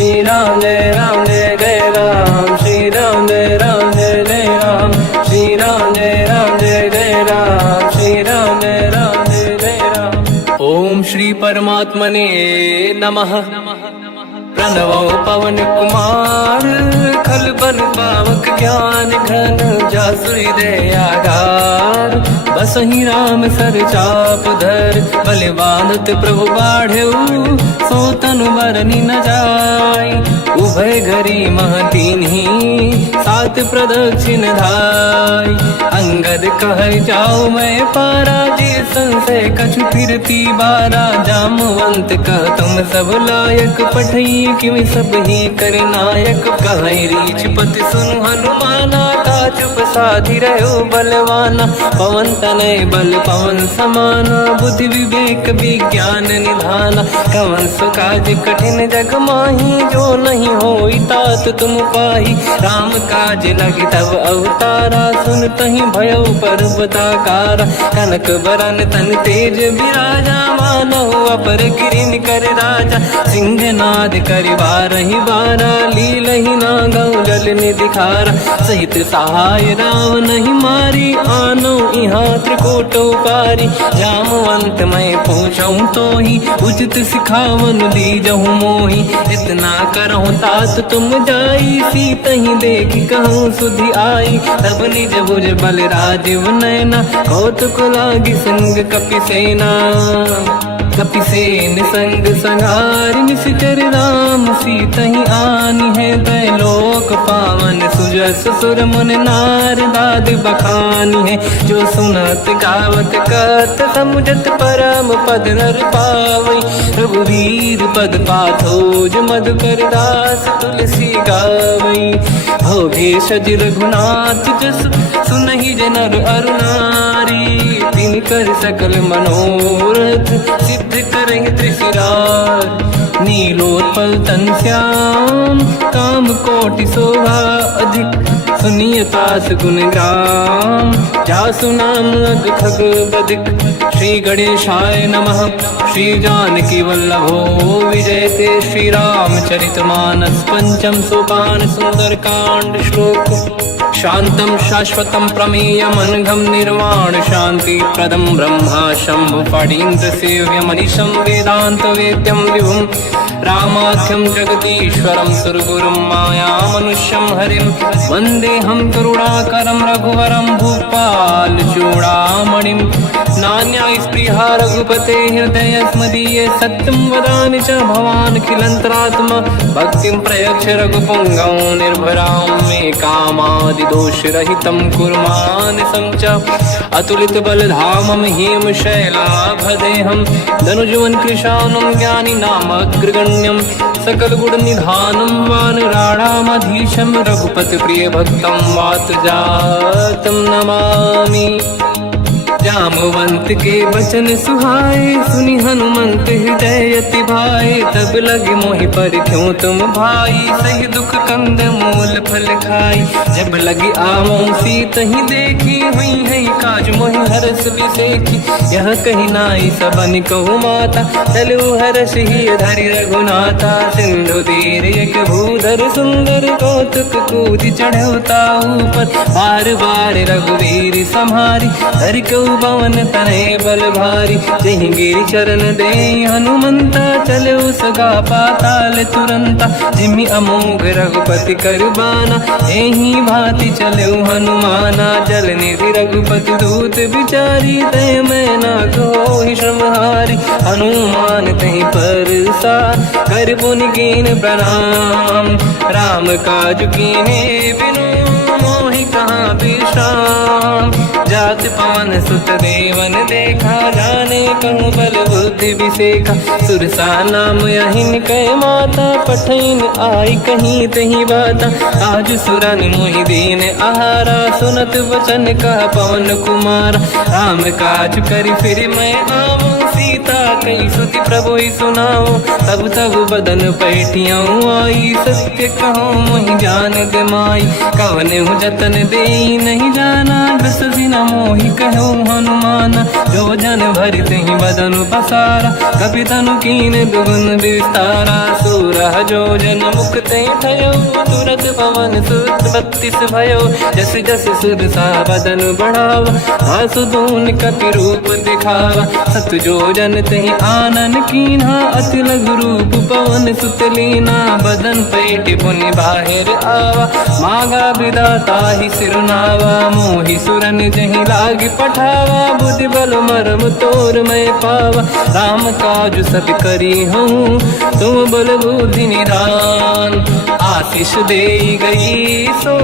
श्री राम जय जय राम, श्री राम जय जय राम, श्री राम जय जय राम, श्री राम जय जय राम। ओम श्री परमात्मने नमः। प्रणवो पवन कुमार, खल बन पावक ज्ञान घन, जासुरी दयागार। बसहि राम सर चाप धर, बलवानत प्रभु बाढ़ऊ, सो तनु मरनि न जाय। उभय घरी मह दीन्ही, सात प्रदक्षिण धाय। अंगद कह जाओ मैं पारा, जी संशय कछु फिरती बारा। जामवंत कह तुम सब लायक, पठई किमि सब ही कर नायक। कहीं रीछ पति सुनु हनुमाना, का चुप साधि रहो बलवाना। पवन तनय बल पवन समाना, बुद्धि विवेक विज्ञान निधाना। कवन सो काज कठिन जग माही, जो नहीं होई तात तुम पाही। राम काज लगी तब अवतारा, सुन तहि भयउ पर्वताकारा। कनक बरन तन तेज बिराजा, मानहु अपर गिरिन कर राजा। सिंहनाद करि बारहि बारा, लीलहि नागौ जल निधिखारा। सहित सहाय राम नहीं मारी, आनो इहाँ त्रिकोटौ पारी। जामवंत मैं पूछऊँ तोहि, उचित सिखावन दीजहु मोहि। इतना करहु तात तुम जाई, सीतहि देखि कहूँ सुधि आई। तब निज भुज बल राजीव नैना, कौतुक लागी संग कपिसेना। कपिसेन संग संहारि, निशिचर राम सीतहि आनी है। दैलोक पावन सुजस सुर मुन नार, दाद बखानी है। जो सुनत गावत कत, समुझत परम पद नर पावई। रघुवीर पद पाथोज, मधुकर दास तुलसी गावई। हो भेषज रघुनाथ जस, सुनहि जनर अरु नारी। तिन कर सकल मनोरथ, सिद्ध करहि त्रिशिरार। नीलोत्पल तन श्याम, काम कोटि शोभा अधिक। सुनिय तास गुण ग्राम, जासु नाम अग खग बदिक। श्री गणेशाय नमः। श्री जानकी वल्लभो विजयते, श्री रामचरित मानस। पंचम सोपान सुंदर कांड श्लोक। शांतं शाश्वतं प्रमेयम्, अनघं निर्वाण शांति प्रदं। ब्रह्मा शंभु फणीन्द्र सेव्यम्, मनीषं वेदांत वेद्यं विभुं। रामाख्यं जगदीश्वरं सुरगुरुं, माया मनुष्यं हरिं। वन्देऽहं करुणाकरं रघुवरं, भूपाल चूडामणिं। नान्या स्पृहा रघुपते हृदय स्मदीये, सत्यं वदामि च भवान् खिलन्तरात्मा। भक्तिं प्रयच्छ रघुपुङ्गं, निर्भरां मे कामादि दोषरहितं कुर्मानिसं च। अतुलित बलधामं हेम शैलाभदेहं, धनुजवन कृशानं ज्ञानी नामग्रगण्यं। सकल गुण निधानं वानराणामधीशं, रघुपति प्रिय भक्तं वात जातं नमामि। जामवंत के वचन सुहाए, सुनि हनुमंत हृदय अति भाए। तब लगे मोहि पर क्यों तुम भाई, सही दुख कंद मूल फल खाई। जब लगी आवों सीतहि देखी, हुई है काज मोहि हरस बिसेखी। यह कही नाई सबन कहु माता, चलु हरष ही धरि रघुनाथा। सिंधु तीर एक भूधर सुंदर, कौतुक कूदि चढ़ौता ऊपर। बार बार रघुवीर सम्हारी, हरि को पवन तनय बल भारी। जहि गिरि चरण दे हनुमंता, चले सगा पाताल तुरंता। जिमि अमोघ रघुपति कर बाना, एहि भांति चले हनुमाना। जल निधि रघुपति दूत बिचारी, तय मैं ना कोहि श्रमहारी। हनुमान तहि परसा, कर पुनि कीन प्रणाम। राम काज कीन्हे बिनु, मोहि कहाँ विश्राम। जात पावन सुत देवन देखा, जाने कहूँ बल बुद्धि विसेखा। सुरसा नाम यहिन कै माता, पठैन आई कहीं तही बाता। आज सुरन मोहि दीन आहारा, सुनत वचन का पवन कुमार। राम काज करि फिर मैं आवूं, सीता कई सुति प्रभु सुनाओ। तब तब बदन पैठियाँ आई सत्य कहो मोहि जान दे माई। कवन हूँ जतन दे नहीं जाना दस दिन मोहि कहो हनुमान। जो जन भरित ही बदन पसारा कपि तनु कीन दुगुन विस्तारा। सूरह जो जन मुक्त भयो तुरत पवन सुत 32 भयो। जस जस सुध सा बदन बढ़ावा आसुदून कपि रूप दिखावा। सत जो जन तहि आनन कीन्हा अति लघु रूप पवन सुत लीना। बदन पैठ पुनि बाहिर आवा मागा विधाता ही सिरनावा। मोहि सुरन जहि लाग पठावा बुद्धि बल मरम तोर मैं पावा। राम काज सब करी हूँ तुम बल बुद्धि निधान। आशीष दे गई सो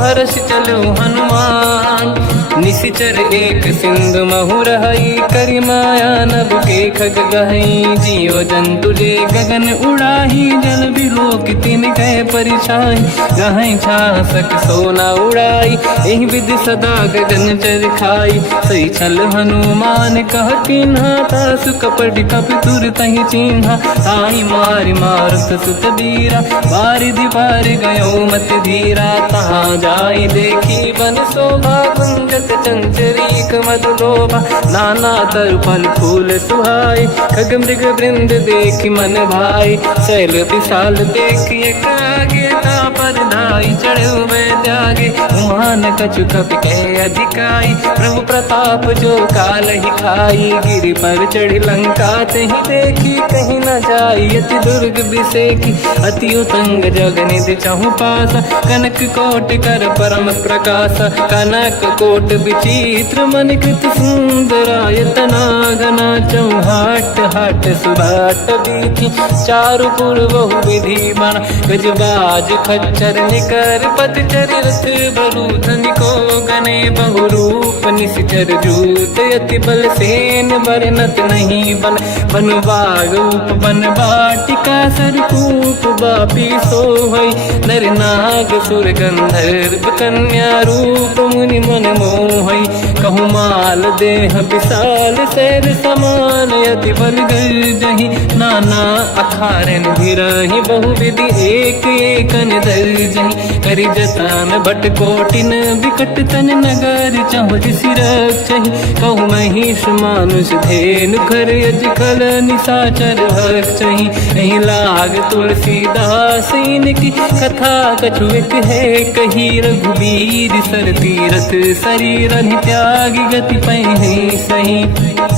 हर्ष चलो हनुमान। निशिचर एक सिंधु महु रही करि माया नभ के खग गहई। जीव जंतु जे गगन उड़ाही जल बिलोक तिन कह परिछाई। गहई छासक सोना उड़ाई एहि विधि सदा गगन चर खाई। सही छल हनुमान कह किन्हा तासु कपट कपि तुर तहि चिन्हा। ताई मारि मारुत सुत बीरा बारिधि पार गयो मत धीरा। तहाँ जाई देखी बन शोभा कुंजत चंचरीक मधुलोभा। नाना तरु फल फूल सुहाई खग मृग वृंद देख मन भाई। शैल विशाल देखिए कागे पर धाई चढ़े हुए त्यागे। उमान कछु कपि के अधिकाई प्रभु प्रताप जो काल ही खाई। गिरि पर चढ़ी लंका तहि देखी कहीं न जाई अति दुर्ग बिसेकी। अति उतंग जग निधि चहु पासा कनक कोट कर परम प्रकाश। कनक कोट विचित्र मन कृत सुंदरायतना घना चौहाट हाट सुभाट बीथी। चारु पुर बहु विधि बना गजबाज खच्चर निकर पतचर रथ बरु धनिको गने बहु रूप। निशिचर जूत अति बल सेन बरनत नहीं बन। बन बाग उप बन बाटिका सरकूप बापी सोहई। नर नाग सुर गंधर्व कन्या रूप मुनि मन मोहई। कहु माल देह विशाल शैल समान यति बल गर्जहि। नाना अखारन भिरहि बहु विधि एक एकन दर्जहि। करि जतान भट कोटिन विकट तन नगर चहुँ सिरक्षहि। कहु महिष मानुष धेनु खर यज खल निशाचर भक्षहि। एहि लाग तुलसीदास इनकी कथा कछु एक है कही। रघुबीर सर तीरथ शरीर त्यागी गति पहि सही।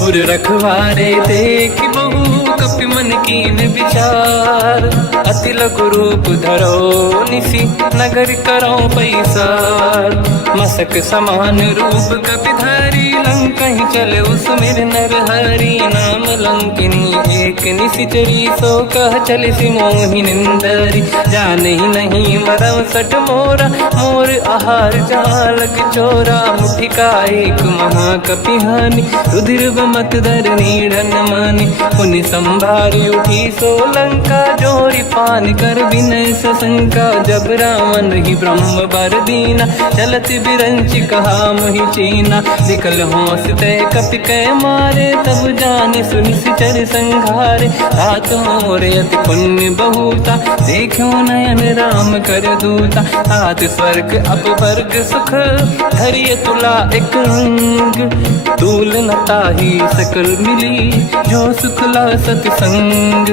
उर रखवारे देख बहु कपि मन कीन विचार। अति लघु रूप धरो निसी नगर करो पैसार। मसक समान रूप कपि धारी लंका ही चले उसमें नर हरि। नाम लंकिनी एक निशिचरी सो कह चले सि मोहि निंदरी। जान ही नहीं मरम सट मोरा मोर आहार जालक चोरा। मुठिका एक महाकपि हानि रुधिर बमत धर नीड़न मानि। पुनि संभारी उठी सो लंका जोरी पान कर विनय सशंका। जब रावण ही ब्रह्म बर दीना चलत बिरंच कहा मोहि चीना। निकल होश तय कपि कै मारे तब जाने सुनि सिचर संघारे। तात मोर अति पुण्य बहुता देखो नयन राम कर दूता। तात स्वर्ग अपवर्ग सुख धरिय तुला एक रंग। तूल न ताहि सकल मिली जो सुखला सतसंग।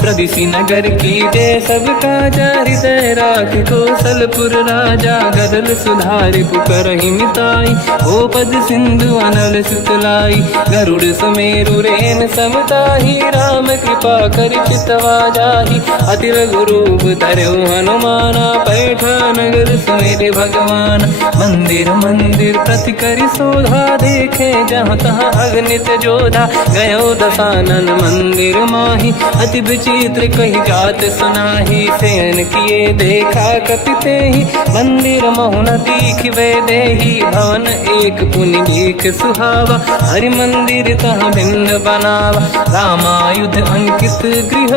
प्रदिशि नगर की जय सब काजा हृदय राख कौशलपुर राजा। गदल सुधारि पुकरहि मिताई ओ पद सिंधु अनल सुतलाई। गरुड़ सुमेरु रेन समताहि राम कृपा कर चितवा जाहि। अति लघु रूप धरौ हनुमाना पैठा नगर सुमेरे भगवान। मंदिर मंदिर प्रति करि शोधा देखे जहाँ तहाँ अगणित जोधा। गयो दशानन मंदिर माहि अति विचित्र कही जात सुनाहि। शयन किए देखा कपि तेहि मंदिर महु न दीखिबे देहि। भवन एक पुनि देख सुहावा हरि मंदिर तहाँ भिन्न बनावा। रामायुध अंकित गृह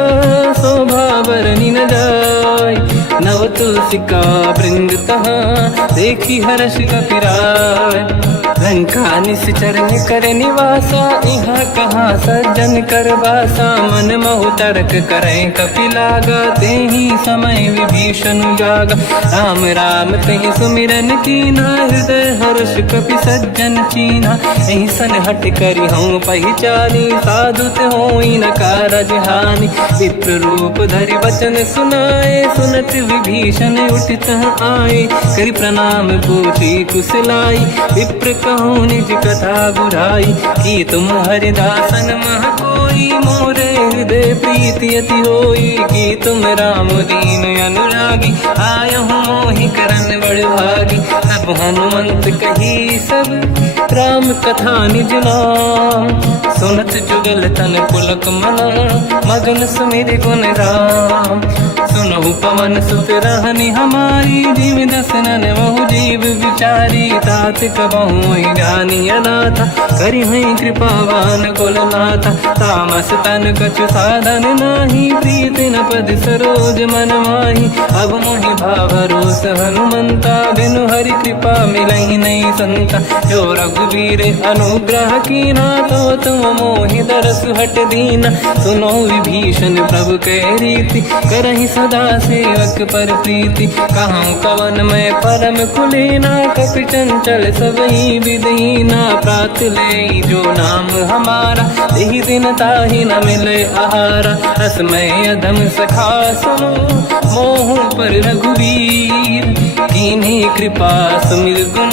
शोभा बरनि न जाय। नव तुलसी का वृंद तहाँ देखी हर्ष कपिराय। लंका निश्चर कर निवासा यहाँ कहाँ सज्जन कर वासा। मन महु तर्क करें कपिलागा तेहि समय विभीषण जागा। राम राम तेहि सुमिरन कीना हृदय हर्ष कपि सज्जन चीना। ऐसन हट करी हूँ पहचानी साधुत होई न कारज हानि। विप्र रूप धरि वचन सुनाए सुनत विभीषण उठित आए। करि प्रणाम पूछी कुशलाई विप्र कहूँ निज कथा बुराई। कि तुम हरिदासन मह कोई मोरे हृदय प्रीति अति होई। कि तुम राम दीन अनुरागी आयहु मोहि करन बड़ भागी। तब हनुमंत कही सब राम कथा निज नाम। सुनत जुगल तन पुलक मना मगन सुमिर गुण राम। सुनहु पवन सुत रहनि हमारी जीव दसनन महु जीव विचारी। तात कबहु जानी अनाथा करि हई कृपावान कुलनाथा। तामस तन कछु साधन नाही प्रीत न पद सरोज मन माही। अब मोहि भावरोस हनुमंता बिनु हरि कृपा मिलहि नहीं संता। जो रघुवीर अनुग्रह कीना तो तुम मोहि दरस हट दीना। सुनो विभीषण प्रभु के रीति करहि सदा सेवक पर प्रीति। कहूँ कवन में परम कुलीना कपि चंचल सबई विदहीना। प्रात ले जो नाम हमारा यही दिन ताहि न मिले आहारा। रसमय अधम सखा सुनो मोह पर रघुवीर। कीन्ही कृपा सुमिर गुण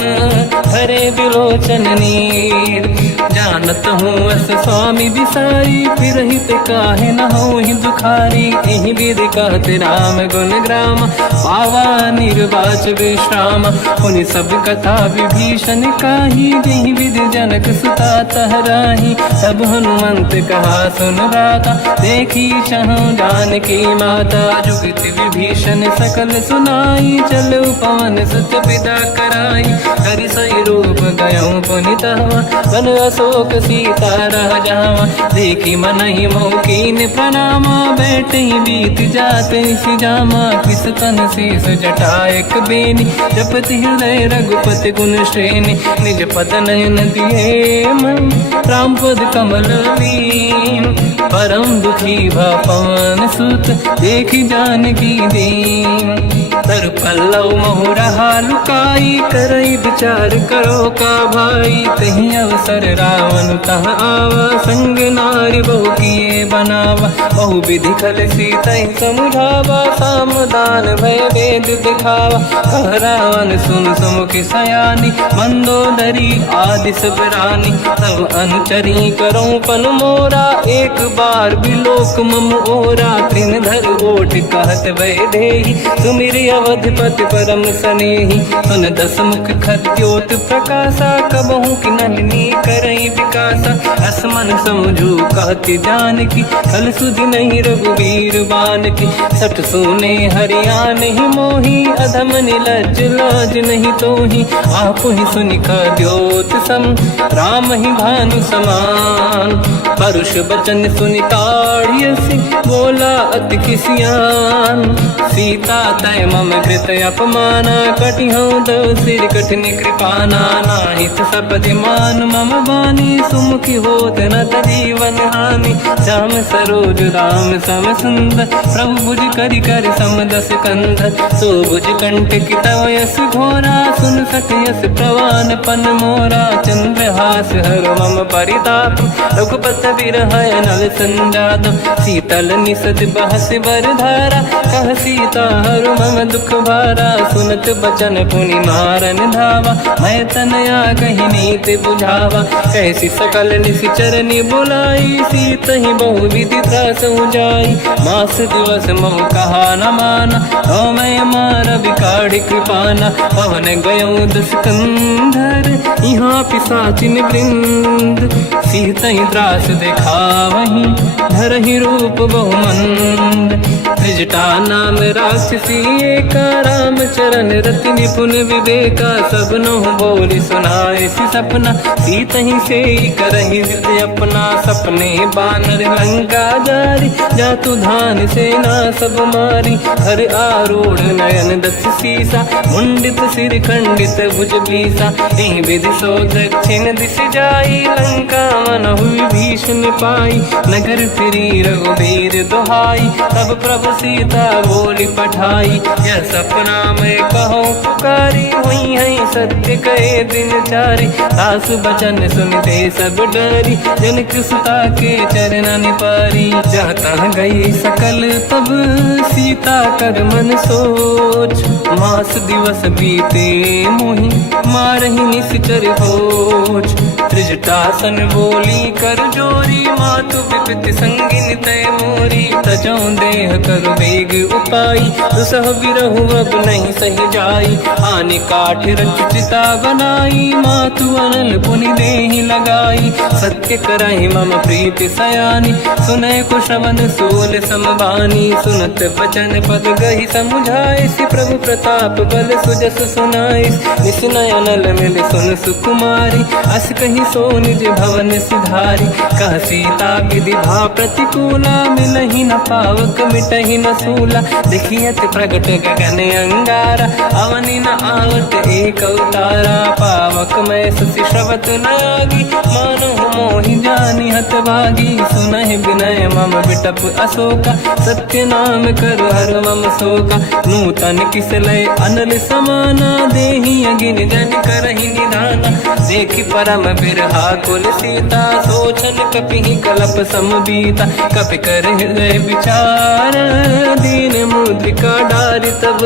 हरे बिलोचन नीर। जानत हूँ अस स्वामी बिसारी फिर हित काहे न हो ही दुखारी। यही विधि कहते राम गुण ग्राम पावा निर्वाच विश्राम। उन सब कथा विभीषण काही यही विधि जनक सुता तहराही। तब हनुमंत कहा सुन राता देखी चहु जानकी माता। जुगति विभीषण सकल सुनाई चलो पवन सुत पिता कराई। हरि सही रूप गयऊँ पुनितवा वन अशोक सीता रह जावा। देखी मन ही मौकीन प्रणामा बैठ ही बीत जाते सी जामा। किस तन शेष जटायक बेनी जपति हृदय रघुपति गुण श्रेणी। निज पद नयन दिए मन राम पद कमल लीन। परम दुखी भा पवन सुत देखी जानकी दीन। तर पल्लव महु रहा लुकाई करई विचार करो का भाई। तही अवसर रावण तह आवा संग नारी बहु किए बनावा। बहु विधि खल सीता समुझावा सामदान भय वेद दिखावा। कह रावण सुन सुमुख सयानी मंदोदरी आदि सब रानी। तब अनुचरी करो पन मोरा एक बार बिलोक मम ओरा। तृण धर ओठ कहत भय देहि सुमिर अवधपति परम सनेहि। सुन दस मुख खद्योत प्रकाशा कबहु कि नलिनी करई विकासा। असमन समझू कहती जानकी कल सुधि नहीं रघुवीर बानकी। सठ सुने हरियाण ही मोही अधम निलज लाज नहीं तोही। आप ही सुनि खद्योत सम राम ही भानु समान। परुष बचन सुनि ताड़ियसि बोला अति किसियान। सीता तय मम कृत अपमाना कटिहूँ दो सिर कठिन कृपाना। नाहित सपदि मान मम बानी सुमुखी होत न जीवन हानि। श्याम सरोज राम सम सुंदर प्रभु भुज करि कर समदस कंधर। सो भुज कंठ की तव यस घोरा सुन सठ यस प्रवान पन मोरा। चंद्रहास हर मम परिताप रघुपति विरह नल संजात। शीतल निसत बहस बर धारा कह सीता हर मम दुख भारा। सुनत बचन पुनि मारन धावा मैं तनया कही नीति बुझावा। कैसी सकल निश्चरनि बुलाई सीत ही बहु विधि त्रास जाई। मास दिवस महु कहा न माना तो मैं मार बिकाढ़ कृपाना। पवन गयो दुष्कंधर यहाँ पिशाचिन वृंद। सीत ही त्रास दिखावहीं धरहि रूप बहुमंद। त्रिजटा नाम राक्षसी एका, राम चरण रति निपुण विवेका। सब नोह बोली सुनाए सी सपना, सीत ही से करही जिद अपना। सपने बानर लंका जारी, जातु धान सेना सब मारी। हर आरूढ़ नयन दस सीसा, मुंडित सिर खंडित भुज बीसा। एहि विधि सो दक्षिण दिश जाई, लंका मन हुई भीषण पाई। नगर फिरी रघुबीर दुहाई, तब प्रभु सीता बोली पठाई। यह सपना मैं कहूँ पुकारी, हुई है सत्य कहे दिन चारी। दास बचन सुनते सब डरी, जनक सुता के चरण पारी। जहाँ तहाँ गई सकल तब सीता कर मन सोच। मास दिवस बीते मोहि मारहि निश्चर होच। त्रिजटासन बोली कर जोरी, मातु विपित संगिन तय मोरी। तजौ देह कर वेग उपाई, दुसह बिरहु अब नहीं सही जाई। आने काठ रचिता बनाई, मातु अनल पुनि देहि लगाई। सत्य करहि मम प्रीति सयानी, सुनय कुशवन सोल समबानी। सुनत बचन पद गहि समुझाए, सि प्रभु प्रताप बल सुजस सुनाई। निसनय अनल मिल सुन सुकुमारी, अस कहि सो निज भवन सिधारी। कह सीता विधि भा प्रतिकूला, मिलहि न पावक मिटहि न सूला। देखियत प्रगट गगन अंगारा, अवनि न आवत एक अवतारा। पावक मैं ससि श्रवत न आगी, मानो मोहि जानि हत भागी। सुनहि विनय मम बिटप अशोका, सत्य नाम कर हर मम शोका। नूतन किसलय अनल समाना, देहि अगिन जन करहि निधाना। देखि परम बिरहा कुल सीता, सोचन कपिहि कलप समबीता। कपि कर हृदय विचार, दीन मुद्रिका डारि तब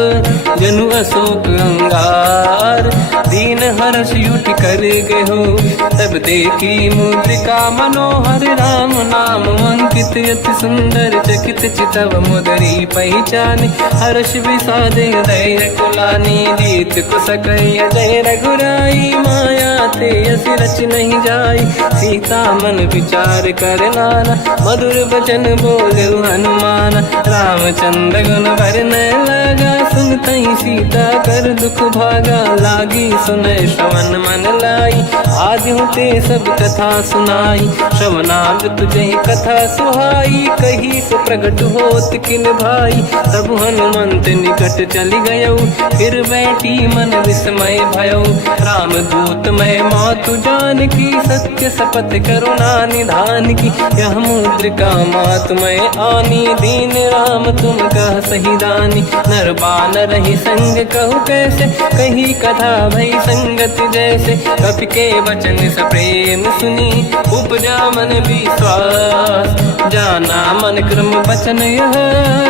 जनु अशोक अंगार। दीन हर्ष युट कर गेहो, तब देखी मुद्रिका मनोहर। राम नाम अंकित अति सुंदर, चकित चितव मुदरी पहचान। हर्ष विषादे हृदय कुलानी, जीत कुसकय जय रघुराई। माया ते अस रच नहीं जाई, सीता मन विचार कर नाना। मधुर बचन बोले हनुमान, रामचंद्र गुण वर्णय लगा। सुनतहि सीता कर दुख भागा, लागी सुनय श्रवण मन लाई। आदि होते सब कथा सुनाई, श्रवणाग तुझे कथा सुहाई। कही से प्रगट होत किन भाई, तब हनुमंत निकट चली गयो। फिर बैठी मन विस्मय भयो, राम दूत मैं मातु जान की। सत्य शपथ करुणा निधान की, यह मुद्रिका मातु मैं आनी। दीन राम तुम कह सही दानी, नर बानर ही संग कहु कैसे। कही कथा भई संगत जैसे, कपि के वचन सप्रेम सुनी। उपजा मन विश्वास, जाना मन क्रम वचन यह।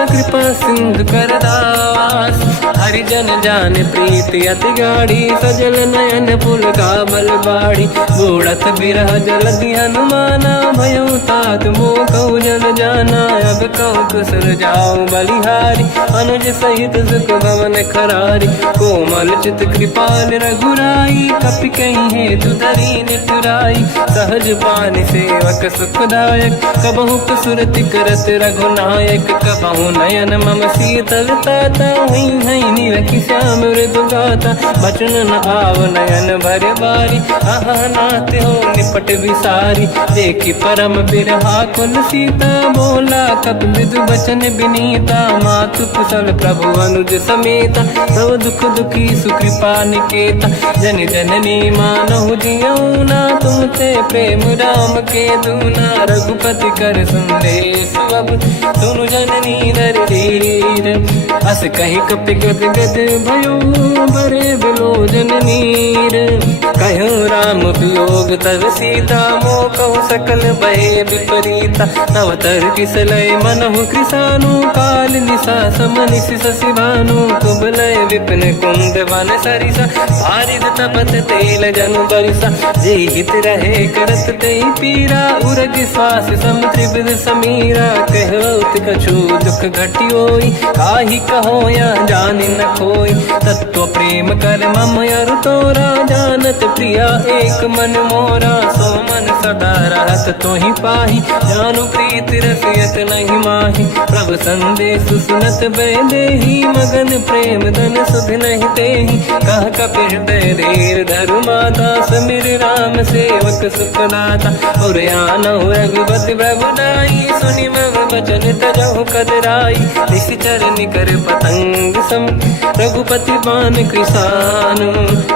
कृपा सिंधु कर दास, हरिजन जान प्रीति अति गाढ़ी। सजल नयन पुल का बल बाढ़ी, बूढ़त बिरह जलधि हनुमाना। भयो तात मोह कहु जल जाना, अब कहु कुशल जाऊ बलिहारी। अनुज सहित सुख भवन खरारी, कोमल चित कृपाल रघुराई। कपि कहीं हेतु धरी निठुराई, सहज पानि सेवक सुखदायक। कबहु सुरति करत रघुनायक, कबहु नयन मम शीतल ताता। हुई है नीरखि श्याम मृदु गाता, बचन न आव नयन भर बारी। आहा नाथ हो निपट विसारी, देखि परम बिरहा कुल सीता। बोला कपि मृदु बचन विनीता, मातु कुशल प्रभु अनुज समेता। सब दुख दुखी सुकृपा निकेता, जन जननी मानहु जियौना। तुम ते प्रेम राम के दूना, रघुपति कर संदेश अब सुनु जननी नर धीर। अस कहि कपि गद गद भयो, बरे बिलोचन नीर। कहु राम वियोग तब सीता, मोह कहु सकल भय विपरीता। नव तर किसलय मनहु कृसानु, काल निशा समनिश शशि भानु। कुबलय विपिन कुंद वन सरिसा, बारिद तपत तेल जनु बरिसा। जे हित रहे करत ते पीरा, उरग श्वास सम त्रिविध समीरा। कहत कछु दुख घटियोई, काहि कहो या जानि न खोई। तत्व प्रेम कर मम अरु तोरा, जानत प्रिया एक मन मोरा, सो मन सदा रहत तो ही पाही, जानु प्रीत रसियत नहीं माही। प्रभु संदेश सुनत बैदेही, मगन प्रेम धन सुध नहीं तेही। कह कपि हृदय धीर धरु माता, समिर राम सेवक सुखदाता। और आनौ रघुपति प्रभुदाई, सुनि मम वचन तजहु कदराई। निश्चर निकर पतंग सम, रघुपति बान कृसानु।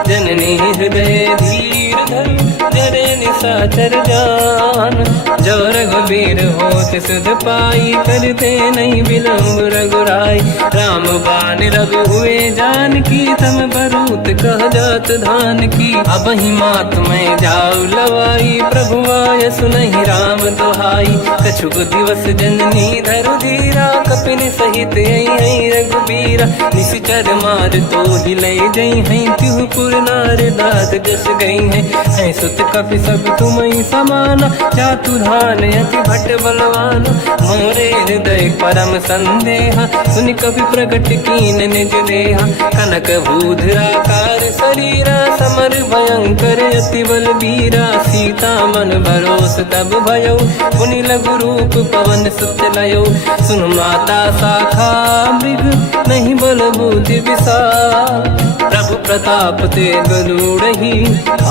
जननी हृदय धीर धरु, जरे निशाचर जान। जो रघुबीर होत सुध पाई, करते नहीं विलम्ब रघुराई। राम बान रघु हुए जानकी, तम बरूत कह जात धान की। अब ही मात मैं जाऊ लवाई, प्रभु आय सुनहि राम दुहाई। कछुक दिवस जननी धरु धीरा, कपिन सहित आई रघुबीरा। निश्चर मार तो ही ले जई हैं, तिहु पुर नार दात जस गई हैं। सुत कपि सब तुमहि समाना, जातु धान अति भट बलवाना। मोरे हृदय परम संदेहा, सुनि कपि प्रकट कीन निज देहा। कनक भूधराकार शरीरा, समर भयंकर अति बलबीरा। सीता मन भरोस तब भयो, पुनि लघु रूप पवन सुत लयो। सुन माता शाखा मृग, नहीं बल बुद्धि विशाल। प्रभु प्रताप ते गरुड़हि,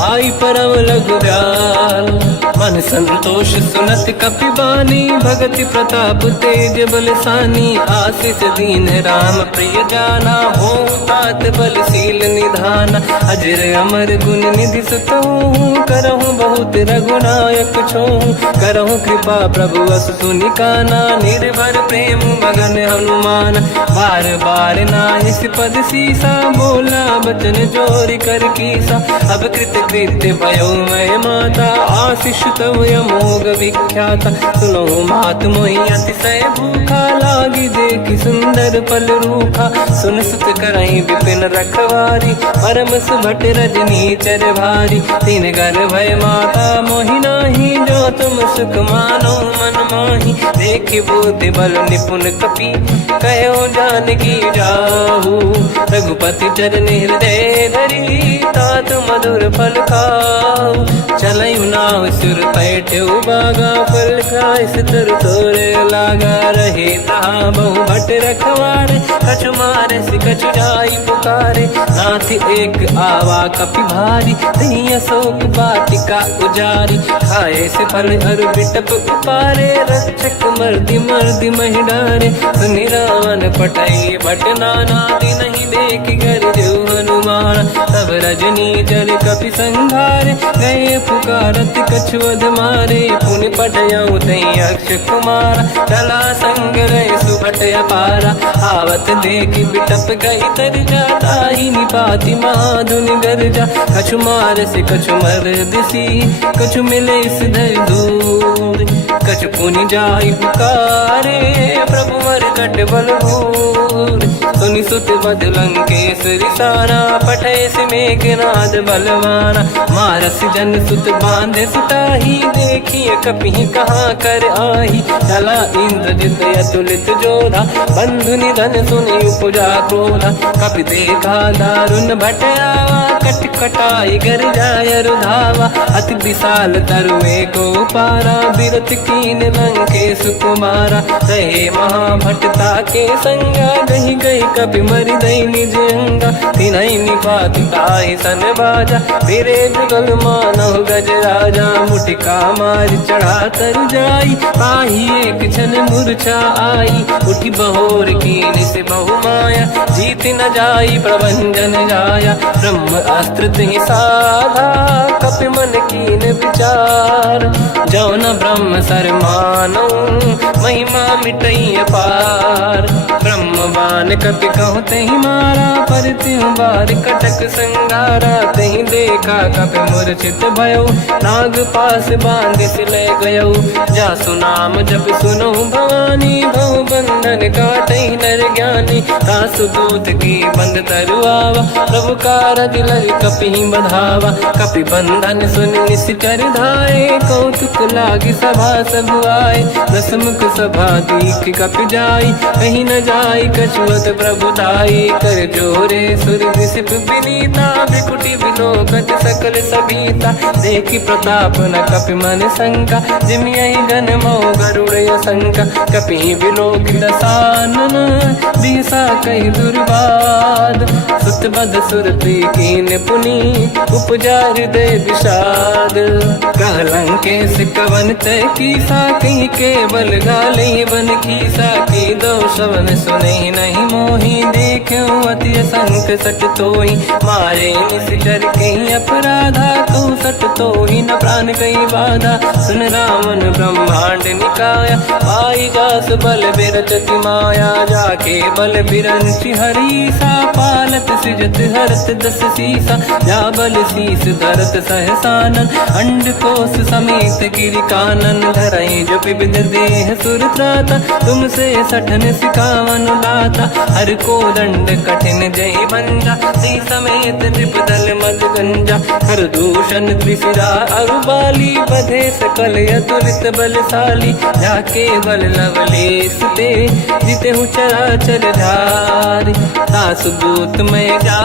आई परम लघुदयाल। मन संतोष सुनत कपि बानी, भगति प्रताप तेज बलसानी। आशीष दीन राम प्रिय जाना, हो तात बलशील निधाना। अजर अमर गुण निधि सुतहु, करहु बहुत रघुनायक छोहु। करहु कृपा प्रभु अस सुनि काना, निर्भर प्रेम मगन हनुमान। बार बार नाहिस पद सीसा, बोला बचन जोरि कर कीसा। अब कृत कृत्य भयो मैं माता, आशीष तव अमोघ विख्याता। सुनो मात मोहि अतिशय भूखा, लागी देखि सुंदर फल रूखा। सुन सुत करहि विपिन रखवारी, परम सुभट रजनी चर भारी। तीन घर भय माता मोहि नाही, जो तुम सुख मानो मन माही। देखि बुद्धि बल निपुण कपि, कहो जानकी जाहू। रघुपति चरण हृदय धरी, तात मधुर फल खाऊ। चलयु नाव सुर पैठ्यु बागा, फल खाय सितर तोरे लागा। रहे तहाँ बहु भट रखवारे, कछु मारे सि कछु जाई पुकारे। नाथ एक आवा कपि भारी, तहीं अशोक वाटिका उजारी। खाए से फल अर बिटप उपारे, रक्षक मर्दि मर्दि महि डारे। सुनि रावण पटई भट नाना, नहीं देखि घर देव हनुमान। तब रजनी जल कपि संघारे, गए पुकारत कछुअध मारे। पुनि पटयऊ तई अक्ष कुमारा, चला संग रहे सुभट अपारा। आवत देखि बिटप गई तरजा, ताहि निपाति माधुनि गरजा। कछु मार से कछु मर दिसी, कछु मिले सिधर दूर। कछु पुनि जाई पुकारे, प्रभु मरकट बलभूर। सुनि सुत बद लंकेश्वरी सारा, पठय से मेघनाद बलवाना। मारस जन सुत बांधे सुताही, देखिए कपि कहाँ कर आही। चला इंद्रजित अतुलित जोधा, बंधु निधन सुनि उपजा क्रोधा। कपि देखा दारुण भट आवा, कट कटाई गर जाय रुधावा। अति विशाल तरुए को पारा, बिरत कीन लंकेश कुमारा। रहे महाभटता के संगा, गही गई कपि मरि दई निज अंगा। तिन्हि निपाति ताहि सन बाजा, फिरे जुगल मानव गज राजा। मुटिका मार चढ़ा तर जाई, पाही एक क्षण मूर्छा आई। उठी बहोर कीन से बहु माया, जीत न जाई प्रभंजन जाया। ब्रह्म अस्त्र तिहि साधा, कपि मन कीन विचार। जो न ब्रह्म सर मानो, महिमा मिटई अपार। ब्रह्म बान कपि कहु तहि मारा, पर तिहु बार कटक संगारा। तहि देखा कपि मूर्छित भयो, नाग पास बांध सिले गयो। जासु नाम जप सुनहु भवानी, भव बंधन काटई कही नर ज्ञानी। दास दूत की बंद तरुआवा, प्रभु कारज लग कपि बधावा। कपि बंधन सुन निश्चर धाये, कौतुक लागी सभा सब आए। दसमुख सभा दीख कपि जाई, कहीं न जाई कछुअत प्रभु ताई। कर जोरे सुर दिसिप विनीता, बिकुटी बिलोकत सकल सबीता। देखी प्रताप न कपि मन शंका, जिमियहि जन्मो गरुड़ शंका। कपि बिलोक दसानन, दिशा कहि दुर्बाद। सुत बद सुरति कीन पुनी, उपजा हृदय विषाद। कहलंकेश कवन तय कीसा, कहीं केवल गाले बन कीसा। की दो शवन सुने नहीं मोही, देखो अति संक सट तोई। मारे निश्चर कहीं अपराधा, कहूँ सट तोही न प्राण कहीं बाधा। सुन रावण ब्रह्मांड निकाया, पाई जास बल बिरचति माया। जाके बल बिरंचि हरीसा, पालत सृजत हरत दस सीसा। जा बल शीस धरत सहसानन, अंड कोश समेत गिरि कानन। धरई जो विविध देह सुर त्राता, तुमसे सठन सिखावन दाता। हर को दंड कठिन जय बंजा, सी समेत त्रिपदल मद गंजा। हर दूषण त्रिशिरा अरुबाली, बधे सकल अतुलित बलशाली। जाके बल लवलेश ते, जिते हूँ चराचर धारी। दास दूत मैं जा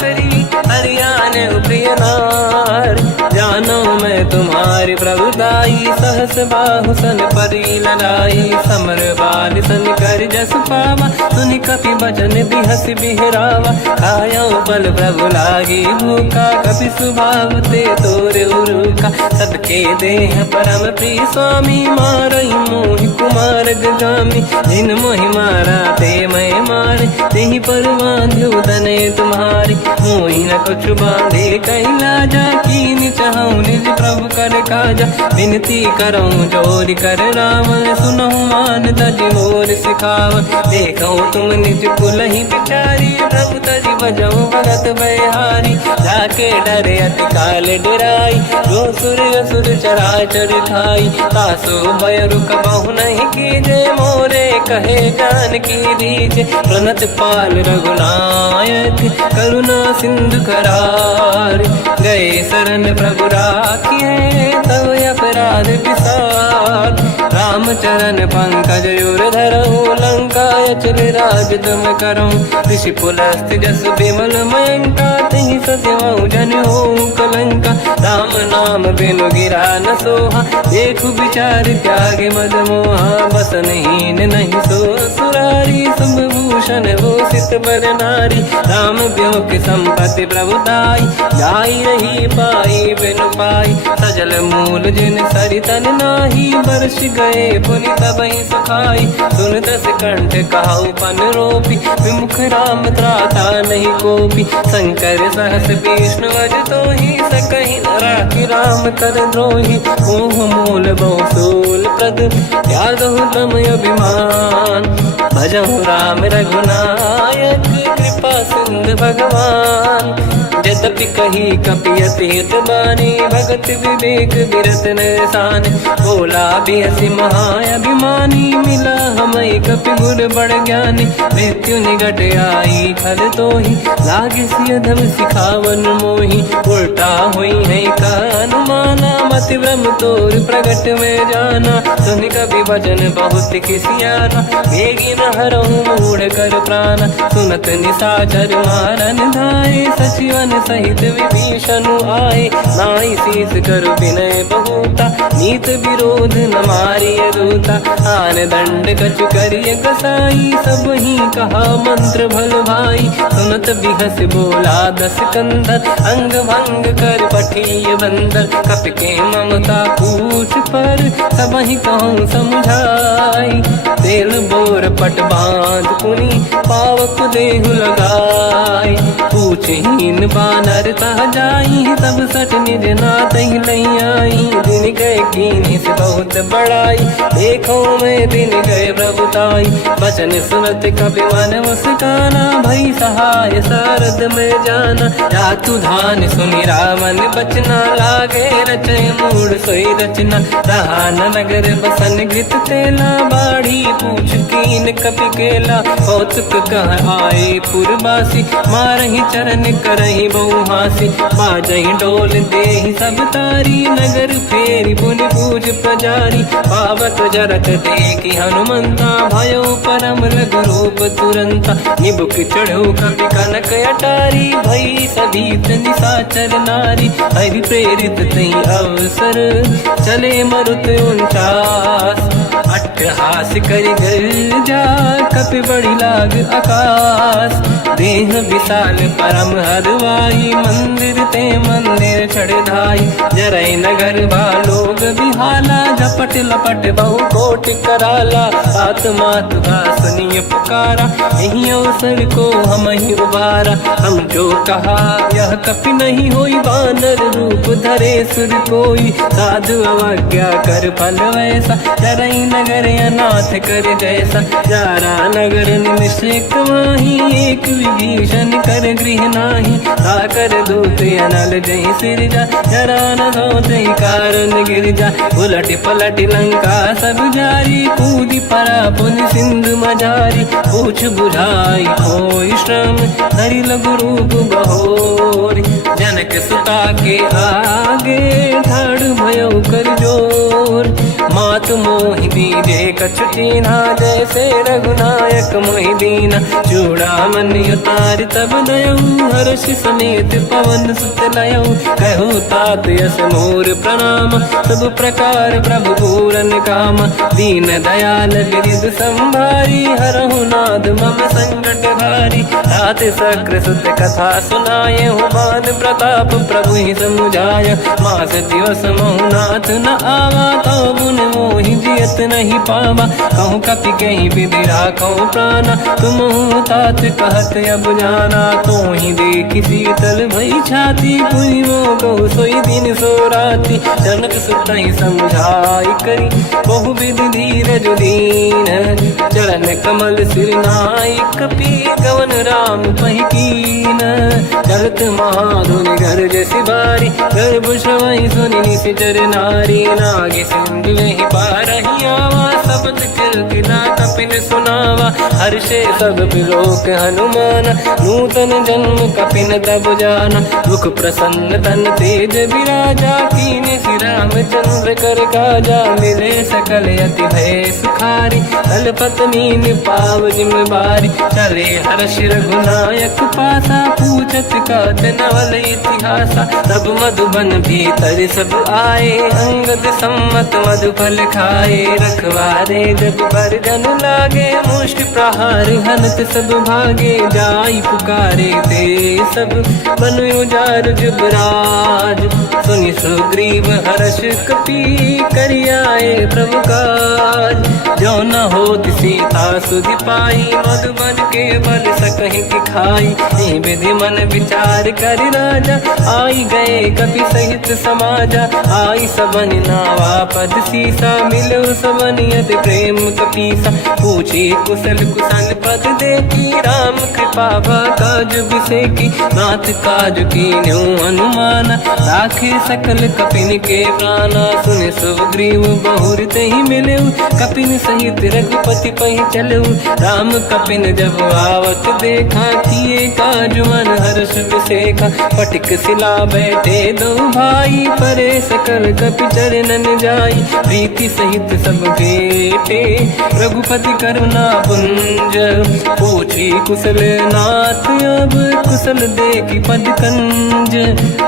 करी, हरियाण प्रिय नार। जानो मैं तुम्हारी प्रभुताई, सहस बाहु सन परी लड़ाई। समर बाल सन कर जस पावा, सुनि कपि बचन बिहस बिहरावा। खायो बल प्रभु लागी भूखा, कपि स्वभाव ते तोरे उरुका। सबके देह परम प्रिय स्वामी, मारई मोहि कुमार गगामी। जिन मोहि मारा ते मैं मारे, तेहि पर बांध्यो दने तुम्हारी। मोहि न कुछ बांधे कैलाजा, कीन चाहूँ निज प्रभु कर काजा। विनती करऊँ जोरि कर रावण, सुनहु मान तज मोर सिखावन। देखऊँ तुम निज कुल ही बिचारी, प्रभु तज बजऊँ भगत बहारी। जाके डरे अति काल डराई, जो सुर असुर चराचर खाई। तासो भय रुक बहु नहीं कीजे, मोरे कहे जान की दीजे। प्रणत पाल रघुनायक, करुणा सिंधु करार। गए शरण प्रभु राखिए, तव अपराध विसार। रामचरण पंकज उर धरऊँ, लंका अचल राज तुम करऊँ। ऋषि पुलस्त जस विमल मयंका, तहि सत्यवं जन होऊँ कलंका। राम नाम बिनु गिरा न सोहा, देखु विचार त्यागे मद मोहा। बसनहीन नहीं सो सुरारी, शुभ भूषण भूषित बर नारी। राम ब्यों की संपत्ति प्रभुताई, जाई रही पाई बिनु पाई। सजल मूल जिन सरितन नाही, बरस गए पुनि तबहि सुखाई। सुन दस कंठ कहाऊ पन रोपी, विमुख राम त्राता नहीं कोपी। शंकर सहस विष्णु अज तोहि, सकहि न राखि राम कर द्रोही। मोह मूल बहु सूल प्रद, त्यागहु तम अभिमान। भजहु राम रघुनायक, कृपा सिंधु भगवान। यद्यपि कही कपि अति हित बानी, भगत विवेक विरत निशान। बोला बिहसि महाअभिमानी, मिला हमई कपि गुर बड़ ज्ञानी। मृत्यु निकट आई खल तोहि, लागे सिय धम सिखावन मोहि। उल्टा हुई है का अनुमाना, मति भ्रम तोर प्रगट में जाना। सुन कपि वचन बहुत किसियाना, बेगी न हरहु मूढ़ कर प्राण। सुनत निशाचर मारन धाये, सचिवन सहित विभीषण आए। नाई शीस करु विनय बहुता, नीत विरोध न मारिय दूता। आन दंड कछु करिय कसाई, सब ही कहा मंत्र भल भाई। सुनत बिहस बोला दस कंदर, अंग भंग कर पठिय बंदर। कपि के ममता पूछ पर, सब ही कहूँ समझाई। तेल बोर पट बांध पुनि, पावक देहु लगाई। पूछहीन बात बानर तह जाई, सब सट निज नाथ ही लई आई। दिन गए कीनी से बहुत बड़ाई, देखो मैं दिन गए प्रभुताई। बचन सुनत कपि मन मुस्काना, भई सहाय सारद में जाना। जातु धान सुनि रावण बचना, लागे रचय मूड सोई रचना। रहा न नगर बसन घृत तेला, बाढ़ी पूछ कीन कपि केला। कौतुक कह आए पुरवासी, मारहि चरण करहि बहु हासी। बाजहि डोल देहि सब तारी, नगर फेरी पुनि पूज प्रजारी। पावक जरत देखि हनुमंता, भयो परम लघु रूप तुरंता। निबुक चढ़ो कपि कनक अटारी, भई सभीत निशाचर नारी। हरि प्रेरित तई अवसर, चले मरुत 49। अट्टहास करि गर्जा, कपि बड़ी लाग आकाश। देह विशाल परम हरवाई, मंदिर ते मंदिर चढ़ धाई। जरई नगर बालोग बिहाला, झपट लपट बहु कोट कराला। आत्मा तुहा सुनिय पुकारा, यही अवसर को हम ही उबारा। हम जो कहा यह कपि नहीं होई, बानर रूप धरे सुर कोई। साधु अवज्ञा कर फल वैसा, जरई नगर अनाथ कर जैसा। जारा नगर निमिषेक माही, एक विभीषण कर गृह नाही। ताकर दूत अनल जय सिरजा, जरा न सोते कारण गिर जा। उलट पलट लंका सब जारी, कूदी परा पुन सिंधु मजारी। पूछ बुझाई कोई श्रम, धरि लघु रूप बहोरी। जनक सुता के आगे, ठाड़ भयो कर जोर। मात मोहि दीजे कछु कीन्हा, जैसे रघुनायक मोहि दीना। चूड़ामणि उतारि तब दयऊ, हर्ष समेत पवन सुत लयऊ। कहु तात यस मोर प्रणाम, सब प्रकार प्रभु पूरन काम। दीन दयाल गिरिध संभारी, हरहु नाद मम संकट भारी। तात सक्र सुत कथा सुनाए, हूँ बान प्रताप प्रभु ही समुझाय। मास दिवस महु नाथ न आवा, तो बुन मोहि जियत नहीं पावा। कहूँ कपि कहीं विधि राखो प्राणा, तुम तात कहत अब जाना। तो ही देखी शीतल भई छाती, पुनि मोह कहु सोई दिन सो राति। जनक सुत ही समझाई करी, बहु विधि धीरज दीन। चरण कमल सिर नाई, कपि गवन राम पहि कीन। चलत महाधुनि गर्ज सिबारी, गर्भ श्रवहि सुनि निशिचर नारी। नागे सिंधु ही पारहि आवा, शब्द कीर्तिना कपिन सुनावा। हर्षे सब बिलोक हनुमान, नूतन जन्म कपिन तब जाना। मुख प्रसन्न तन तेज विराजा, कीने श्री रामचंद्र कर काजा। मिले सकल यति भय सुखारी, तलपत मीन पाव जिम बारी। चले हर्ष रघुनायक पासा, पूछत कात नवल इतिहासा। तब मधुबन भीतर सब आए, अंगद सम्मत मधुफल खाए। रखवारे जब पर जन लागे, मुष्टि प्रहार हनत सब भागे। जाई पुकारे ते सब, बन उजार जुबराज। सुनि सुग्रीव हर्ष कपि, करियाए प्रभु काज। जो न होत सीता सुधि पाई, मधुबन के बल सकहि कि खाई। हे विधि मन विचार कर राजा, आई गए कपि सहित समाजा। आई सबन नावा पद सीसा, मिलो सबन यति प्रेम कपीसा। पूछी कुशल कुशल पद देखी, राम कृपा काज बिसेकी। नाथ काज कीन्यो हनुमाना, राखे सकल कपिन के प्राणा। सुन सुग्रीव बहुर ही मिलऊ, कपिन सहित रघुपति पहि चलऊ। राम कपिन जब आवत देखा, किए काज मन हर्ष बिसेखा। पटिक सिला बैठे दो भाई, परे सकल कपि चरणन जाई। प्रीति सहित सब बेटे, रघुपति करुणा पुंज। पूछी कुशल नाथ अब, कुशल देखी पद कंज।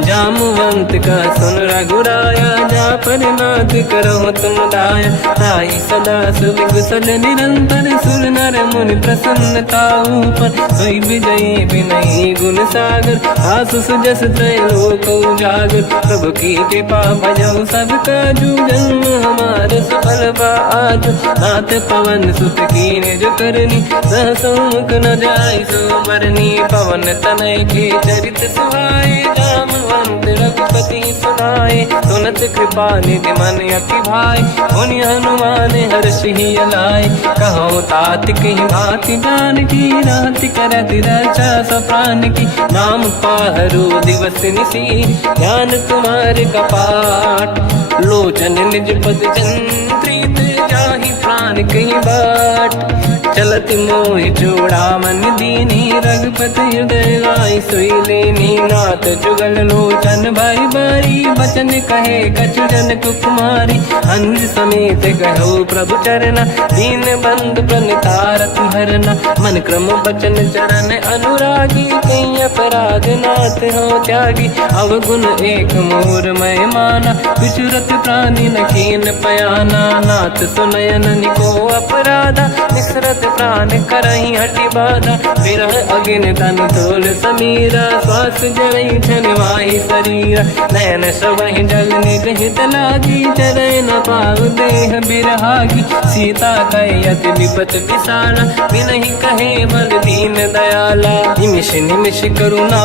जामवंत का सुन रघुराया, जा पर नाथ करो तुम दाया। ताई सदा सुविकुशल निरंतर, सुर नर मुनि प्रसन्नता ऊपर। सोई विजयी विनयी गुण सागर, आसु सुजस त्रैलोक उजागर। प्रभु की कृपा भजऊ सब काजू, जन्म हमार सफल बा आज। नाथ पवन सुत कीन्ह जो करनी, सहसों मुख न जाय सो मरनी पवन तनय के चरित सुहाए जामवंत रघुपति सुनाए सुनत कृपा निधि मन अति भाई मुनि हनुमान हर्षि अलाय कहो तात कहीं भांति जान की रात करत रक्षा सप्रान की नाम पाहरो दिवस निसी ध्यान तुम्हारे कपाट लोचन निज पद चंद्रित जाहि प्राण कहीं बाट चलत मोहि जोड़ा मन दीनी रघुपति हृदय लाई सोई लेनी नाथ जुगल लोचन भाई बारी बचन कहे कछु जन कुमारी अंज समेत कहो प्रभु चरना दीन बंधु प्रणितारत हरना मन क्रम बचन चरण अनुरागी कहीं अपराध नाथ हो त्यागी अवगुण एक मोर मैं माना विचुरत प्राणी न कीन पयाना नाथ सुनयन निको अपराधा निसरत प्राण करही हटि बाधा विरह अगिन तन तोल समीरा श्वास जरई छनवाही शरीरा नयन सबहि जल निज हित लागी चरय न पाउ देह बिरहागी सीता कहे अति विपत विसाला बिनहि कहे बल दीन दयाला निमिष निमिष करुणा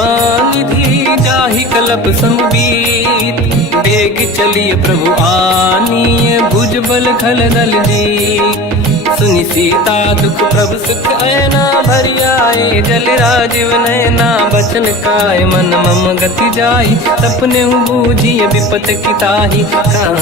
निधि जाहि कलप संबीत बेग चलिए प्रभु आनीय भुज बल खल दल जी सुनि सीता दुख प्रभु सुख ऐना भरि आए जल राजीव नैना बचन काय मन मम गति जाई सपने बूझिए विपत किताही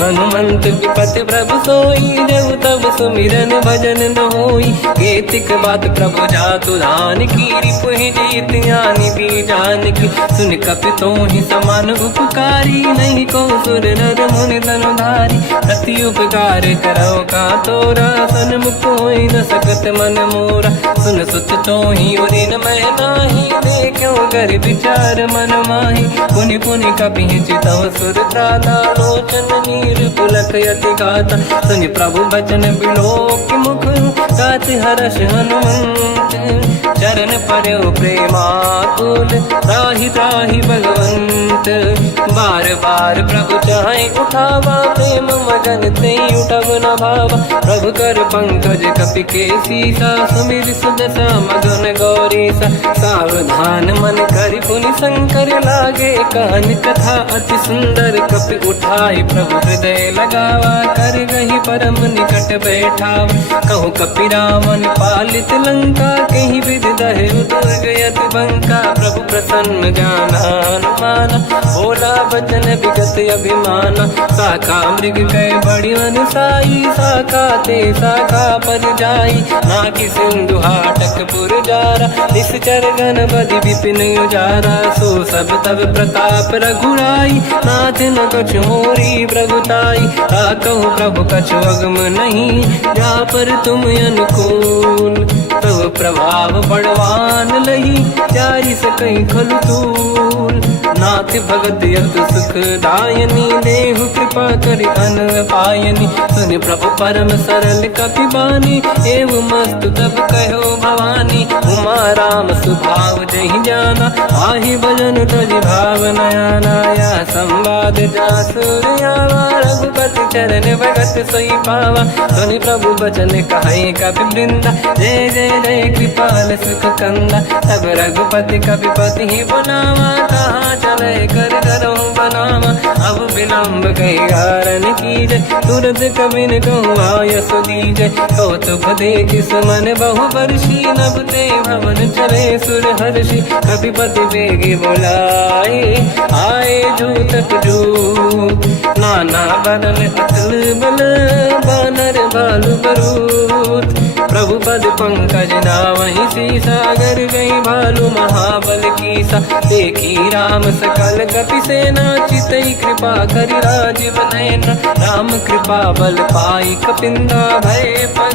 हनुमंत विपत प्रभु सोई जब तब सुमिरन भजन न होई केतिक बात प्रभु जातु धान की रिपुहि जीत ज्ञानी भी जान की सुन कपि तोहि समान उपकारी नहीं को सुर नर मुनि तनुधारी प्रति उपकार करो का तोरा सन्मुख कोई न सकत मन मोरा सुन सुत तोहि उरिन मैं नाही देखो कर विचार मन माही पुनि पुनि कपि चितव सुर त्राता लोचन नीर पुलक यति गाता सुनि प्रभु बचन बिलोक मुख गात हर्ष हनुमंत चरण पर्यो प्रेमाकुल त्राहि त्राहि भगवंत बार बार प्रभु चाहे उठावा प्रेम मगन ते उठब न भावा प्रभु कर पंकज कपि के सीसा सुमिर सुदशा मगन गौरीसा सावधान मन करि पुनि शंकर लागे कहन कथा अति सुंदर कपि उठाई प्रभु हृदय लगावा कर गही परम निकट बैठावा कहु कपि रावण पालित लंका कहीं विधि दहे दुर्ग यति बंका प्रभु प्रसन्न जाना हनुमाना बोला बचन विगत अभिमाना शाखा मृग गए बड़ी अनुसाई शाखा ते शाखा पर जाई नाकि सिंधु हाटक पुर जारा निश्चर गण बदि विपिन उजारा सो सब तब प्रताप रघुराई नाथ न कछु मोरी प्रभुताई कहु प्रभु कछु अगम नहीं जा पर तुम अनुकूल तब प्रभाव बड़वान लही जाई सकई खलु तूल नाथ भगत यत सुख दायनी देहु कृपा करि अन पायनी सुनि प्रभु परम सरल कपि बानी एव मस्त तब कहो भवानी उमा राम सुभाव जहि जाना आहि भजन तजि भाव नयाना या संवाद जासुर आवा रघुपति चरण भगत सोई पावा सुनि प्रभु बचन कहे कपि वृंदा जय जय जय कृपाल सुख कंदा तब रघुपति कपिपति ही बनावा कहाँ चले कर करो बनावा अब विलम्ब कई कारण कीजय तुरंत कबिन कहूँ आयस दीजय कौतुक देख सुमन बहु वर्षी नभ ते भवन चले सुर हर्षि कपिपति बेगी बुलाए आए जूतक जू नाना बदल अतल बल बानर बालु बरूत प्रभु पद पंकज नावहि सीसागर गई भालू महाबल कीसा देखी राम सकल कपि सेना चितई कृपा करि राजीव नयन राम कृपा बल पाई कपिंदा भय